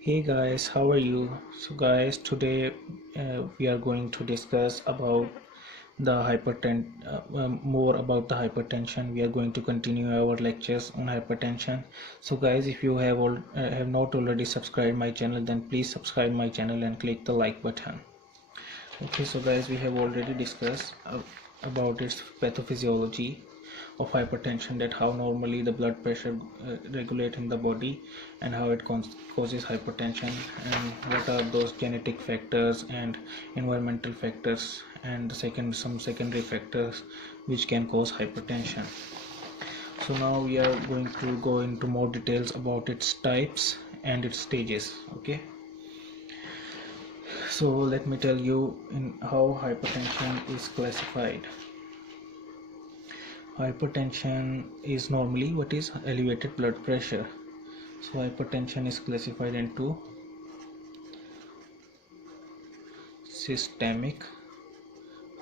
Hey guys, how are you? So guys, today we are going to discuss about the more about the hypertension. We are going to continue our lectures on hypertension. So guys, if you have not already subscribed my channel, then please subscribe my channel and click the like button. Okay, so guys, we have already discussed about its pathophysiology of hypertension, that how normally the blood pressure regulate in the body and how it causes hypertension, and what are those genetic factors and environmental factors, and some secondary factors which can cause hypertension. So now we are going to go into more details about its types and its stages. Okay, so let me tell you in how hypertension is classified. Hypertension is normally what is elevated blood pressure. So hypertension is classified into systemic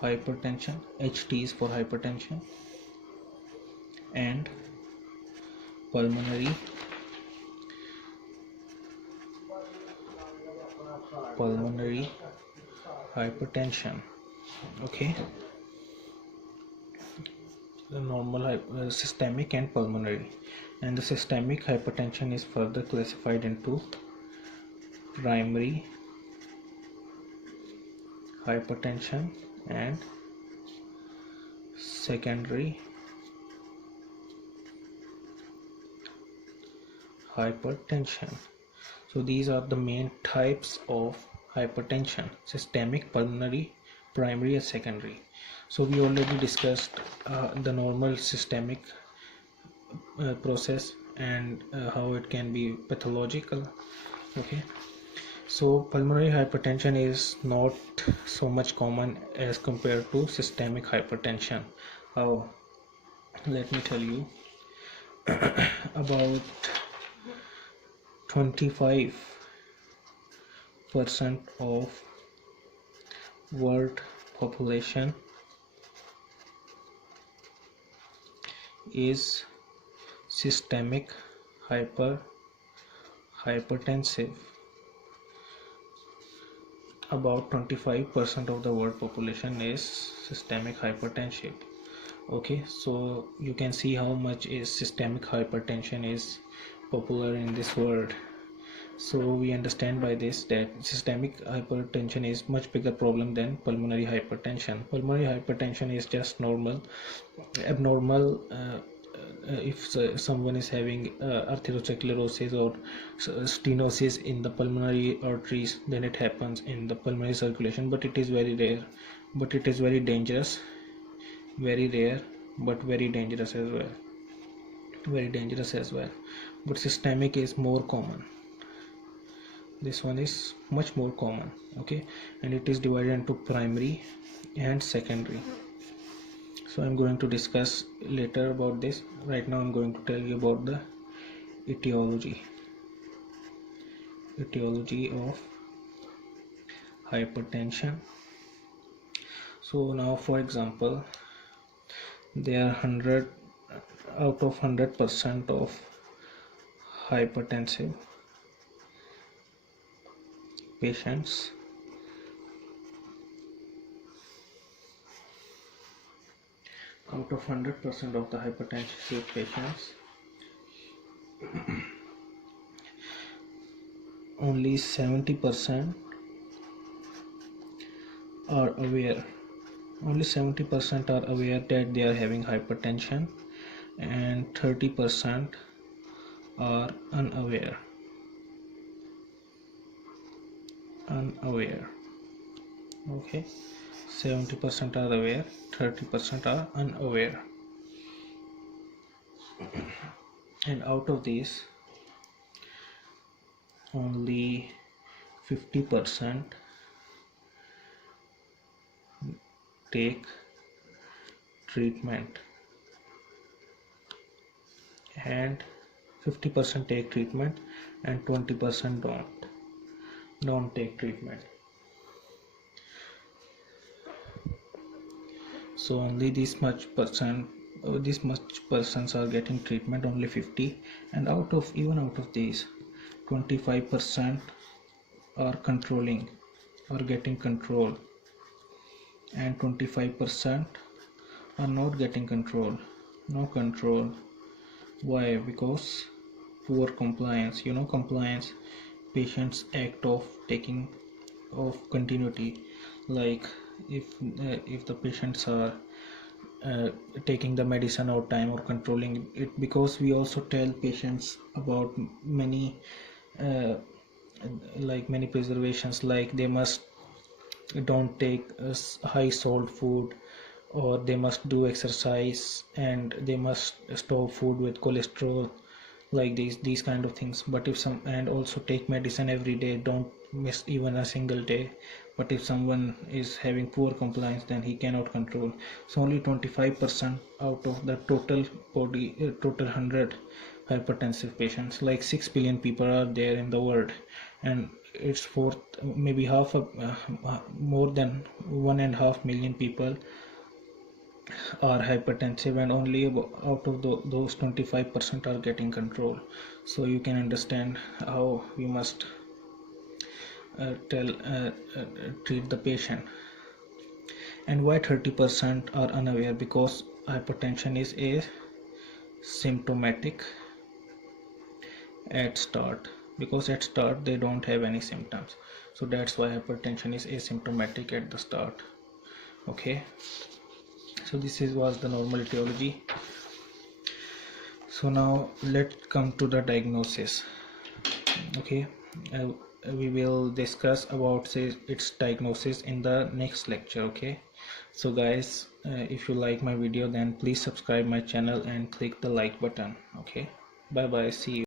hypertension, HT is for hypertension, and pulmonary hypertension. Okay, the normal systemic and pulmonary, and the systemic hypertension is further classified into primary hypertension and secondary hypertension. So these are the main types of hypertension: systemic, pulmonary, primary and secondary. So we already discussed the normal systemic process and how it can be pathological. Okay, so pulmonary hypertension is not so much common as compared to systemic hypertension. How? Let me tell you. About 25% of world population is systemic hypertensive. About 25% of the world population is systemic hypertensive. Okay, so you can see how much is systemic hypertension is popular in this world. So we understand by this that systemic hypertension is much bigger problem than pulmonary hypertension. Pulmonary hypertension is just abnormal. If someone is having arteriosclerosis or stenosis in the pulmonary arteries, then it happens in the pulmonary circulation, but it is very rare, but it is very dangerous, very rare, but very dangerous as well, but systemic is more common. This one is much more common. Okay, and it is divided into primary and secondary. So I'm going to discuss later about this. Right now I'm going to tell you about the etiology of hypertension. So now, for example, there are 100 out of 100% of hypertensive patients, out of 100% of the hypertensive patients, only 70% are aware. Only 70% are aware that they are having hypertension, and 30% are unaware. Okay, 70% are aware, 30% are unaware. And out of these, only 50% take treatment, and 50% take treatment and 20% don't take treatment. So only this much persons are getting treatment, only 50, and out of these 25% are controlling or getting control, and 25% are not getting control, no control. Why? Because poor compliance. Compliance, patient's act of taking of continuity. Like if the patients are taking the medicine out time or controlling it, because we also tell patients about many many preservations, like they must don't take high salt food, or they must do exercise, and they must stop food with cholesterol, like these kind of things. But if some, and also take medicine every day, don't miss even a single day. But if someone is having poor compliance, then he cannot control. So only 25% out of the total body, total 100 hypertensive patients, like 6 billion people are there in the world, and it's fourth, maybe half of more than 1.5 million people are hypertensive, and only out of those 25% are getting control. So you can understand how we must treat the patient. And why 30% are unaware? Because hypertension is asymptomatic at start, because at start they don't have any symptoms. So that's why hypertension is asymptomatic at the start. Okay, so this was the normal etiology. So now let's come to the diagnosis. Okay, we will discuss about its diagnosis in the next lecture. Okay, so guys, if you like my video, then please subscribe my channel and click the like button. Okay, bye bye, see you.